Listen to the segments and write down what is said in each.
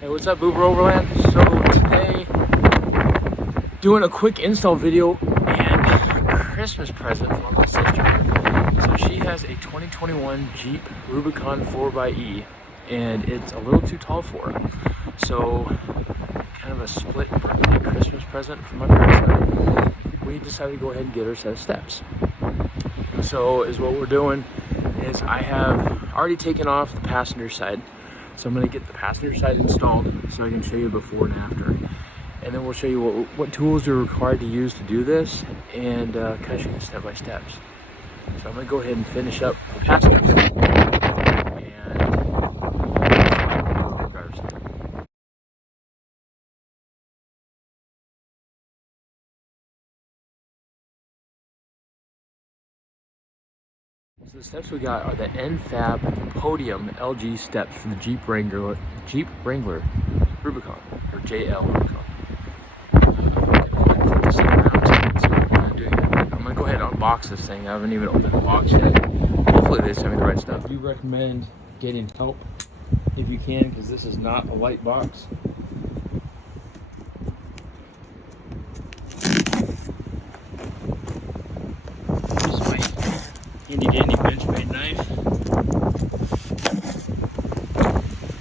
Hey, what's up, Uber Overland? So today, doing a quick install video and a Christmas present for my little sister. So she has a 2021 Jeep Rubicon 4xe, and it's a little too tall for her. So, kind of a split birthday Christmas present from my parents and I. We decided to go ahead and get her a set of steps. So, what we're doing is I have already taken off the passenger side. So I'm going to get the passenger side installed so I can show you before and after. And then we'll show you what tools you're required to use to do this and kind of show you step by steps. So I'm going to go ahead and finish up the passenger side and the driver's side. So the steps we got are the N-Fab Podium LG steps for the Jeep Wrangler Rubicon, or JL Rubicon. Flip this thing around and see what we're gonna do here. I'm gonna go ahead and unbox this thing. I haven't even opened the box yet. Hopefully they send me the right stuff. I do recommend getting help if you can, because this is not a light box. Handy dandy Benchmade knife.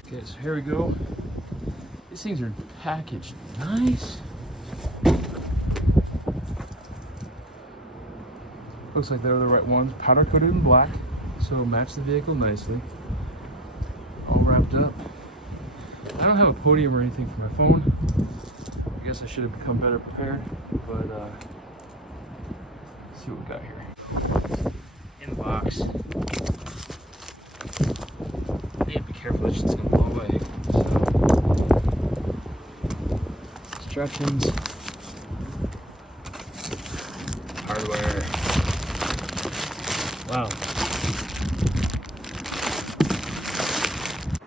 Okay, so here we go. These things are packaged nice. Looks like they're the right ones. Powder coated in black, so match the vehicle nicely. All wrapped up. I don't have a podium or anything for my phone. I guess I should have become better prepared, but let's see what we got here. In the box. You need to be careful, it's just gonna blow away. So, instructions, hardware. Wow.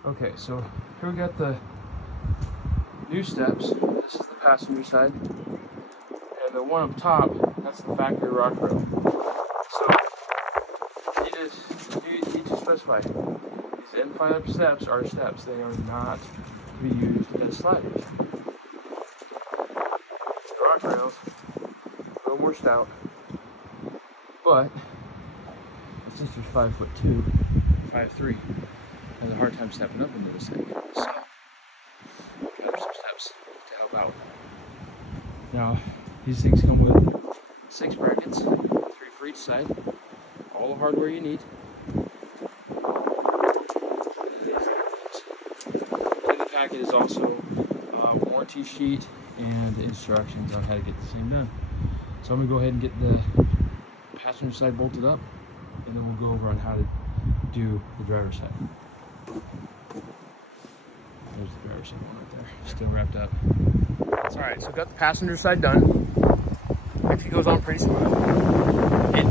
Okay, so here we got the new steps. This is the passenger side, and the one up top, that's the factory rock rail. You need to specify these N-Fab steps are steps. They are not to be used as sliders. The rock rails, a little more stout, but my sister's 5'2", 5'3", has a hard time stepping up into this thing. So, got her some steps to help out. Now, these things come with 6 brackets, 3 for each side. All the hardware you need. In the packet is also a warranty sheet and instructions on how to get this thing done. So I'm going to go ahead and get the passenger side bolted up, and then we'll go over on how to do the driver's side. There's the driver's side one right there, still wrapped up. Alright, so got the passenger side done. Actually goes on pretty smooth.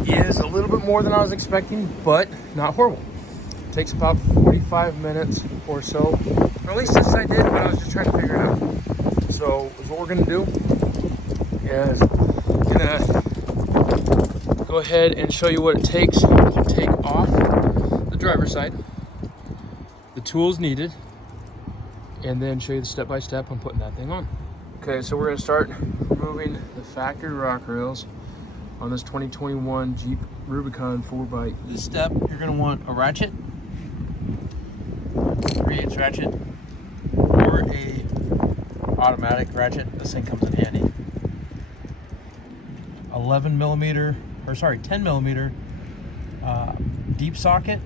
It is a little bit more than I was expecting, but not horrible. It takes about 45 minutes or so. Or at least this I did, but I was just trying to figure it out. So what we're gonna do is go ahead and show you what it takes to take off the driver's side, the tools needed, and then show you the step-by-step on putting that thing on. Okay, so we're gonna start removing the factory rock rails on this 2021 Jeep Rubicon 4xe. This step, you're going to want a ratchet, 3/8 ratchet, or a automatic ratchet. This thing comes in handy. 10 millimeter deep socket,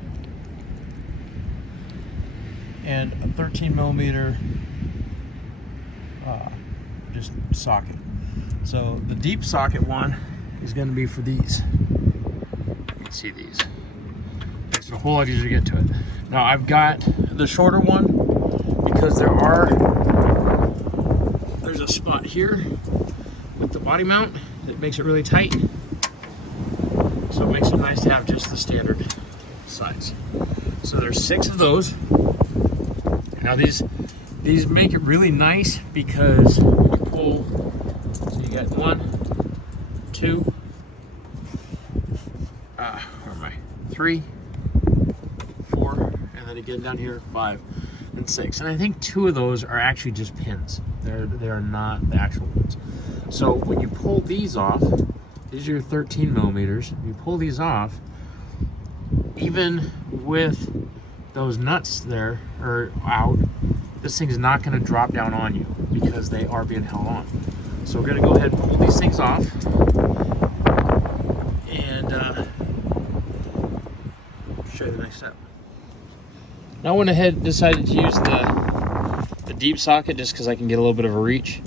and a 13 millimeter just socket. So the deep socket one is going to be for these. You can see these. It's a whole lot easier to get to it. Now I've got the shorter one because there's a spot here with the body mount that makes it really tight. So it makes it nice to have just the standard size. So there's 6 of those. Now these make it really nice because you pull, so you got 1, 2, 3, 4, and then again down here 5. and 6. And I think 2 of those are actually just pins. They are not the actual ones. So when you pull these off, these are your 13 millimeters. You pull these off, even with those nuts there or out, this thing's not going to drop down on you because they are being held on. So we're going to go ahead and pull these things off, and show you the next step. Now I went ahead and decided to use the deep socket just because I can get a little bit of a reach.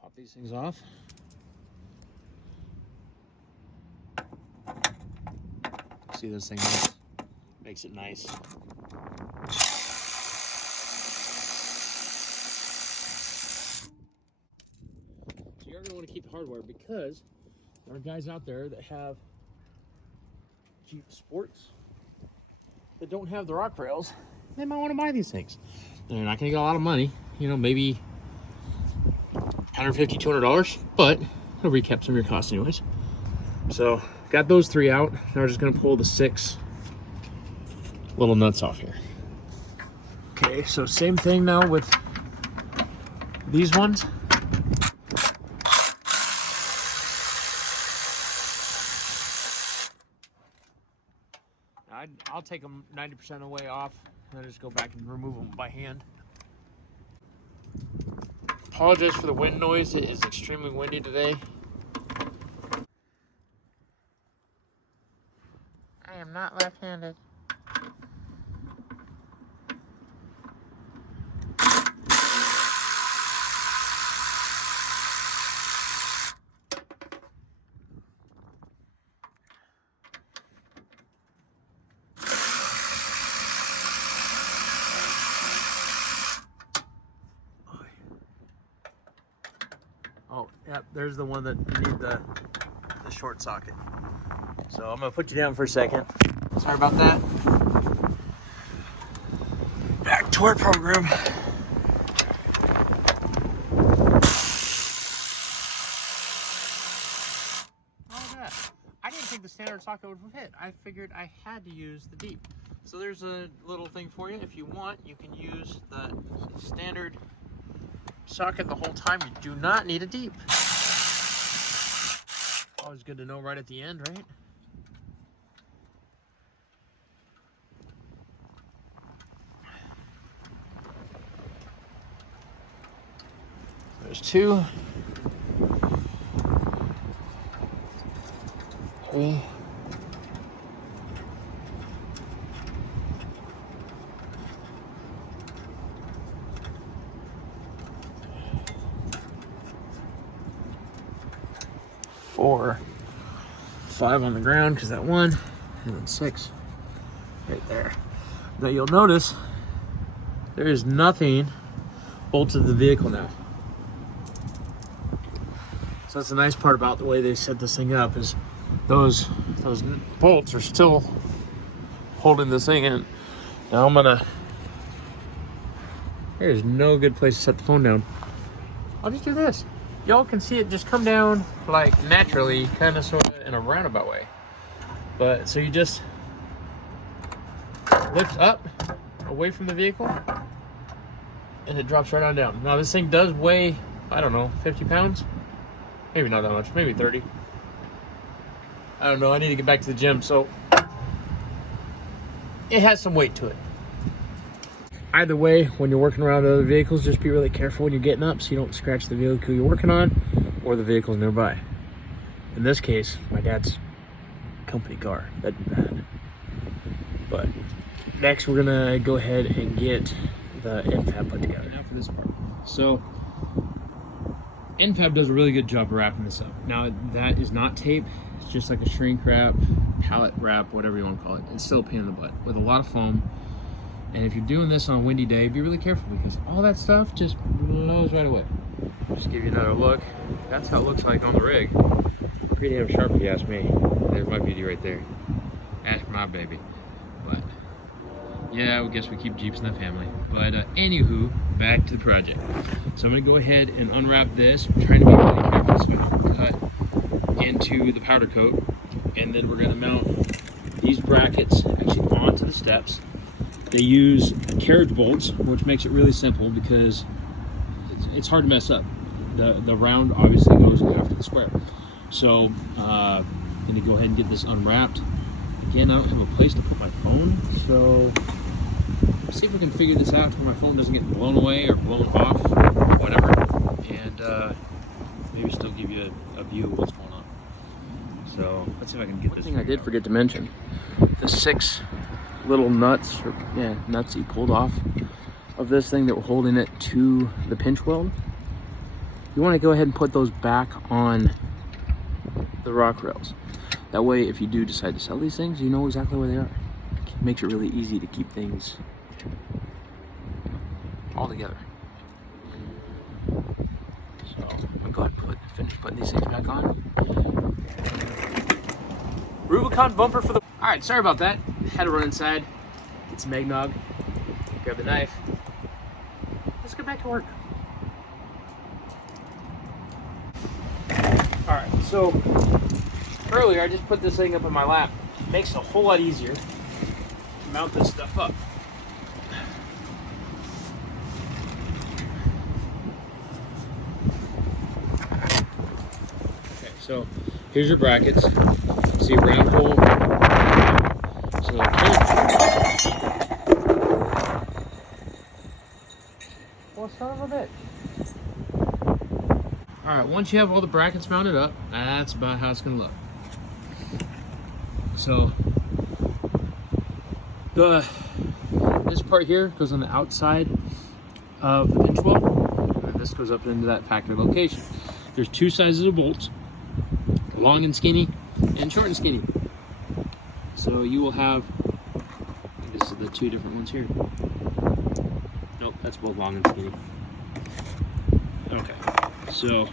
Pop these things off. See this thing makes it nice. So you're gonna want to keep the hardware because there are guys out there that have Jeep Sports that don't have the rock rails. They might want to buy these things. They're not gonna get a lot of money, you know, maybe $150, $200, but it'll recap some of your costs anyways. So got those 3 out. Now we're just gonna pull the 6 little nuts off here. Okay, so same thing now with these ones. I'll take them 90% away off and then just go back and remove them by hand. Apologize for the wind noise. It is extremely windy today. I am not left-handed. Oh, yep, there's the one that you need the short socket. So I'm gonna put you down for a second. Sorry about that. Back to our program. Oh, that. I didn't think the standard socket would fit. I figured I had to use the deep. So there's a little thing for you. If you want, you can use the standard socket the whole time. You do not need a deep. Always good to know right at the end, right? There's 2. 3. 4. 5 on the ground because that one, and then 6 right there. Now you'll notice there is nothing bolted to the vehicle now. So that's the nice part about the way they set this thing up, is those bolts are still holding this thing in. Now there's no good place to set the phone down. I'll just do this. Y'all can see it just come down like naturally, kind of sort of in a roundabout way. But so you just lift up away from the vehicle and it drops right on down. Now this thing does weigh, I don't know, 50 pounds? Maybe not that much, maybe 30. I don't know, I need to get back to the gym, so it has some weight to it. Either way, when you're working around other vehicles, just be really careful when you're getting up so you don't scratch the vehicle you're working on or the vehicles nearby. In this case, my dad's company car. That'd be bad. But next, we're gonna go ahead and get the N-Fab put together. Now for this part. So N-Fab does a really good job of wrapping this up. Now that is not tape. It's just like a shrink wrap, pallet wrap, whatever you want to call it. It's still a pain in the butt with a lot of foam. And if you're doing this on a windy day, be really careful because all that stuff just blows right away. Just give you another look. That's how it looks like on the rig. Pretty damn sharp if you ask me. There's my beauty right there. Ask my baby. But yeah, I guess we keep Jeeps in the family. But anywho, back to the project. So I'm gonna go ahead and unwrap this. I'm trying to be really careful so I don't cut into the powder coat. And then we're gonna mount these brackets actually onto the steps. They use carriage bolts, which makes it really simple because it's hard to mess up. The round obviously goes after the square. So I'm gonna go ahead and get this unwrapped. Again, I don't have a place to put my phone, so let's see if we can figure this out where my phone doesn't get blown away or blown off or whatever, and maybe still give you a view of what's going on. So let's see if I can get this. One thing I did forget to mention, the 6 little nuts, or nuts you pulled off of this thing that were holding it to the pinch weld. You want to go ahead and put those back on the rock rails. That way, if you do decide to sell these things, you know exactly where they are. It makes it really easy to keep things all together. So I'm going to finish putting these things back on. Rubicon bumper for the... All right, sorry about that. Had to run inside, get some eggnog, grab the knife. Let's get back to work. All right, so earlier I just put this thing up on my lap. It makes it a whole lot easier to mount this stuff up. Okay, so here's your brackets. See a round hole. So well, son of a bitch. All right, once you have all the brackets mounted up, that's about how it's gonna look. So this part here goes on the outside of the pinch weld, and this goes up into that factory location. There's 2 sizes of bolts, long and skinny and short and skinny. So you will have, this is the 2 different ones here. Nope, that's both long and skinny. Okay, so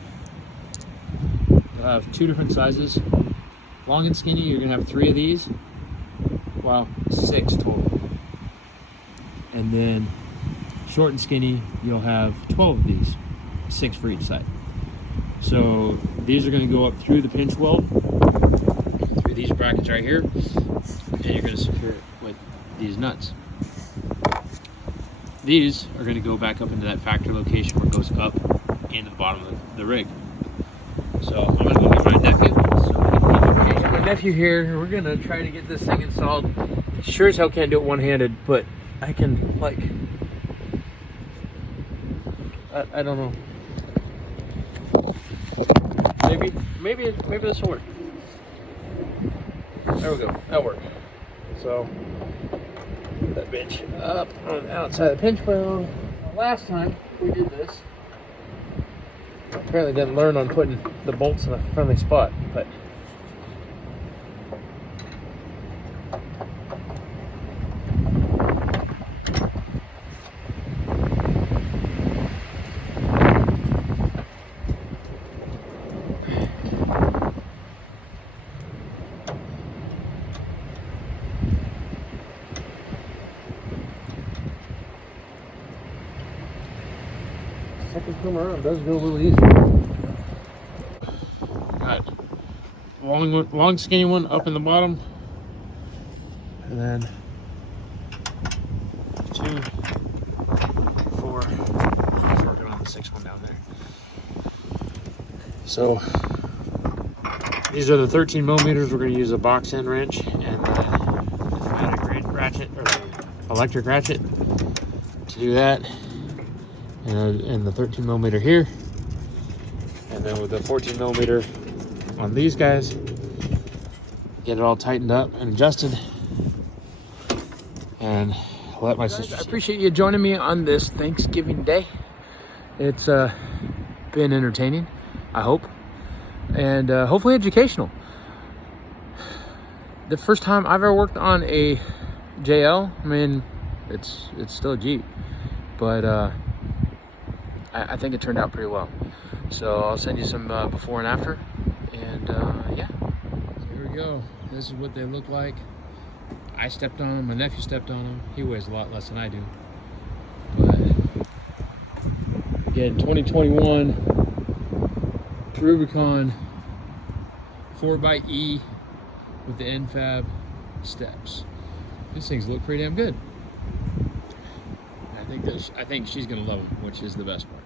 you'll have 2 different sizes. Long and skinny, you're gonna have 3 of these. Well, 6 total. And then short and skinny, you'll have 12 of these, 6 for each side. So these are gonna go up through the pinch weld, through these brackets right here, and you're gonna secure it with these nuts. These are gonna go back up into that factory location where it goes up into the bottom of the rig. So I'm gonna go get my nephew. My nephew here, we're gonna try to get this thing installed. Sure as hell can't do it one-handed, but I can, like, I don't know. Maybe this will work. There we go, that'll work. So, put that bitch up on the outside of the pinch weld. Last time we did this, apparently didn't learn on putting the bolts in a friendly spot, but second come around does go a little easy. Got long skinny one up in the bottom, and then 2, 4. Working on the 6th one down there. So these are the 13 millimeters. We're going to use a box end wrench and the pneumatic ratchet or the electric ratchet to do that. And the 13 millimeter here, and then with the 14 millimeter on these guys, get it all tightened up and adjusted, and let my sister. I appreciate you joining me on this Thanksgiving day. It's been entertaining, I hope, and hopefully educational. The first time I've ever worked on a JL. I mean, it's still a Jeep, but I think it turned out pretty well. So I'll send you some before and after, and yeah. So here we go. This is what they look like. I stepped on them, my nephew stepped on them. He weighs a lot less than I do. But again, 2021 Rubicon 4xe with the N-Fab steps. These things look pretty damn good. I think she's gonna love them, which is the best part.